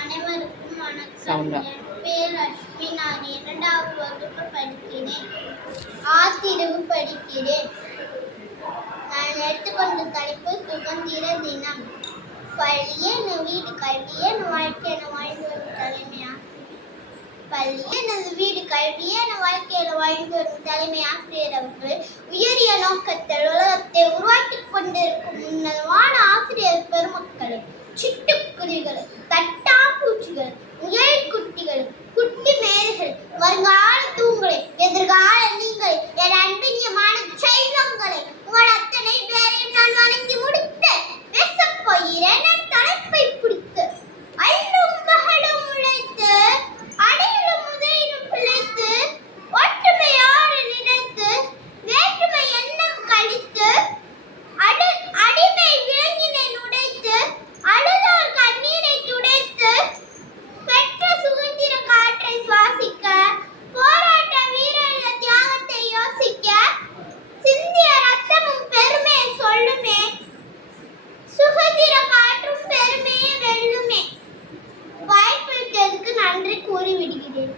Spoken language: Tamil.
அனைவருக்கும் வணக்கம். சவுண்டா. என் பேர் லட்சுமி. நான் 2வது வகுப்பு படிக்கிறேன். ஆத்திரவு படிக்கிறேன். நான் எடுத்துக்கொண்ட தலைப்பு சுதந்திர தினம். பள்ளியே என் வீடு, கல்வியே என் வாழ்க்கை என வாழ்ந்து வரும் தலைமையா பள்ளியே எனது வீடு, கல்வியே என வாழ்க்கையில வாழ்ந்து வரும் தலைமை ஆசிரியர் அவர்கள் உயரிய நோக்கத்தில் உலகத்தை உருவாக்கிக் கொண்டிருக்கும் உன்னதமான ஆசிரியர் பெருமக்களை, சிட்டுக்குருவிகள், தட்டாம்பூச்சிகள், முயல் குட்டிகள், குட்டி மேல்கள், வருங்கால தூண்களை, எதிர்கால நீங்கள், என் அன்பினியமான செல்வங்களை, உங்கள் அத்தனை பேரையும் நான் வணங்கி முடித்து பேசப் போகிறேன். என் தலைப்பை பிடித்து அல்லும் பகலும் உழைத்து அடையிலும் உதயிலும் பிழைத்து ஒற்றுமையோடு நினைத்து வேற்றுமை எண்ணம் கழித்து அடிமை விலங்கினை உடைத்து அழுதோர் கண்ணீரை துடைத்து பெற்ற சுதந்திர காற்றை சுவாசிக்க போராட்ட வீரர்கள் தியாகத்தை யோசிக்க சிந்திய ரத்தமும் பெருமையை சொல்லுமே, சுதந்திர காற்றும் பெருமையை வெல்லுமே. வாய்ப்பளித்ததற்கு நன்றி கூறி விடுகிறேன்.